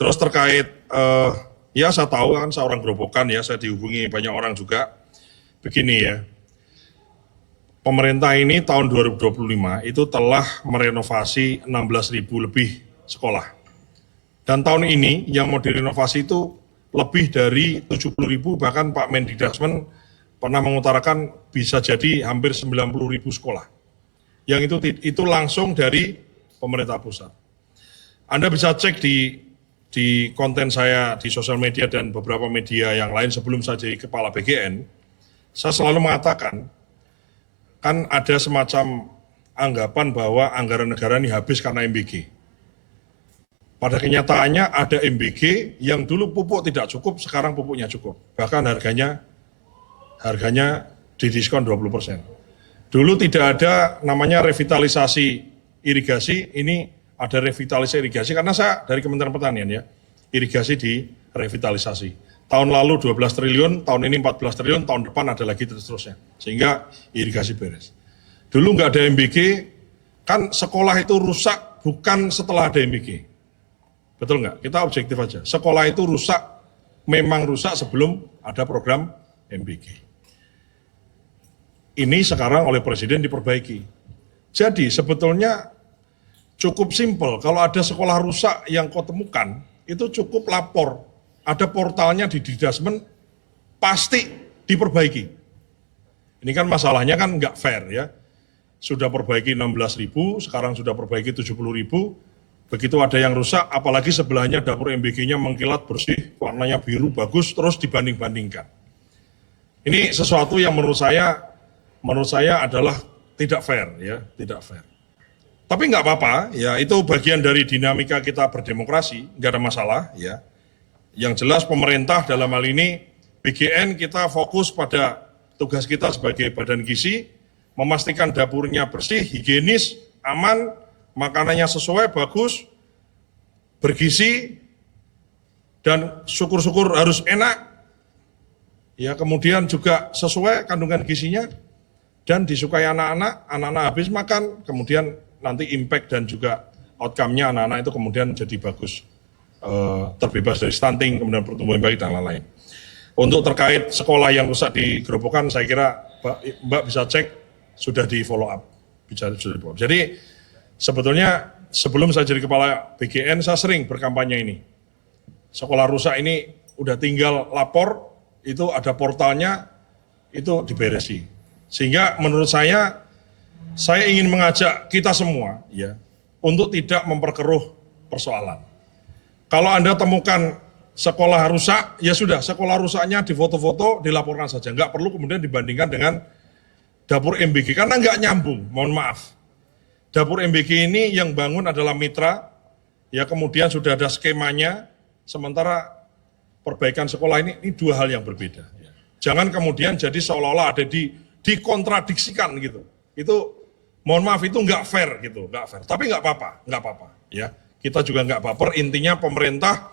Terus terkait, ya saya tahu kan saya orang Grobogan ya, saya dihubungi banyak orang juga. Begini ya, pemerintah ini tahun 2025 itu telah merenovasi 16.000 lebih sekolah. Dan tahun ini yang mau direnovasi itu lebih dari 70.000, bahkan Pak Mendikbudrismen pernah mengutarakan bisa jadi hampir 90.000 sekolah. Yang itu langsung dari pemerintah pusat. Anda bisa cek di konten saya di sosial media dan beberapa media yang lain sebelum saya jadi kepala BGN, saya selalu mengatakan, kan ada semacam anggapan bahwa anggaran negara ini habis karena MBG. Pada kenyataannya ada MBG yang dulu pupuk tidak cukup, sekarang pupuknya cukup. Bahkan harganya didiskon 20%. Dulu tidak ada namanya revitalisasi irigasi, ini ada revitalisasi irigasi, karena saya dari Kementerian Pertanian ya, irigasi direvitalisasi. Tahun lalu 12 triliun, tahun ini 14 triliun, tahun depan ada lagi terus-terusnya. Sehingga irigasi beres. Dulu nggak ada MBG, kan sekolah itu rusak bukan setelah ada MBG. Betul nggak? Kita objektif aja. Sekolah itu rusak, memang rusak sebelum ada program MBG. Ini sekarang oleh Presiden diperbaiki. Jadi sebetulnya cukup simpel, kalau ada sekolah rusak yang kau temukan, itu cukup lapor. Ada portalnya di Dikbudrismen, pasti diperbaiki. Ini kan masalahnya kan nggak fair ya. Sudah perbaiki 16.000, sekarang sudah perbaiki 70.000. Begitu ada yang rusak, apalagi sebelahnya dapur MBG-nya mengkilat bersih, warnanya biru, bagus, terus dibanding-bandingkan. Ini sesuatu yang menurut saya adalah tidak fair ya, tidak fair. Tapi nggak apa-apa, ya itu bagian dari dinamika kita berdemokrasi, nggak ada masalah ya. Yang jelas pemerintah dalam hal ini, BGN kita fokus pada tugas kita sebagai badan gizi, memastikan dapurnya bersih, higienis, aman, makanannya sesuai, bagus, bergizi, dan syukur-syukur harus enak, ya kemudian juga sesuai kandungan gizinya, dan disukai anak-anak habis makan, kemudian nanti impact dan juga outcome-nya anak-anak itu kemudian jadi bagus. Terbebas dari stunting, kemudian pertumbuhan bayi dan lain-lain. Untuk terkait sekolah yang rusak di Grobogan, saya kira Mbak bisa cek, sudah di follow up. Jadi sebetulnya sebelum saya jadi kepala BGN, saya sering berkampanye ini. Sekolah rusak ini udah tinggal lapor, itu ada portalnya, itu diberesi. Sehingga menurut saya ingin mengajak kita semua ya untuk tidak memperkeruh persoalan. Kalau Anda temukan sekolah rusak, ya sudah, sekolah rusaknya difoto-foto, dilaporkan saja. Nggak perlu kemudian dibandingkan dengan dapur MBG, karena nggak nyambung, mohon maaf. Dapur MBG ini yang bangun adalah mitra, ya kemudian sudah ada skemanya, sementara perbaikan sekolah ini dua hal yang berbeda. Jangan kemudian jadi seolah-olah ada dikontradiksikan gitu. Itu, mohon maaf, itu nggak fair gitu, nggak fair. Tapi nggak apa-apa, ya. Kita juga nggak baper, intinya pemerintah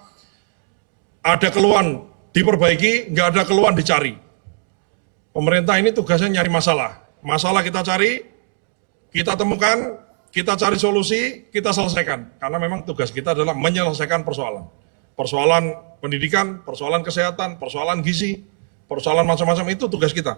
ada keluhan diperbaiki, nggak ada keluhan dicari. Pemerintah ini tugasnya nyari masalah. Masalah kita cari, kita temukan, kita cari solusi, kita selesaikan. Karena memang tugas kita adalah menyelesaikan persoalan. Persoalan pendidikan, persoalan kesehatan, persoalan gizi, persoalan macam-macam itu tugas kita.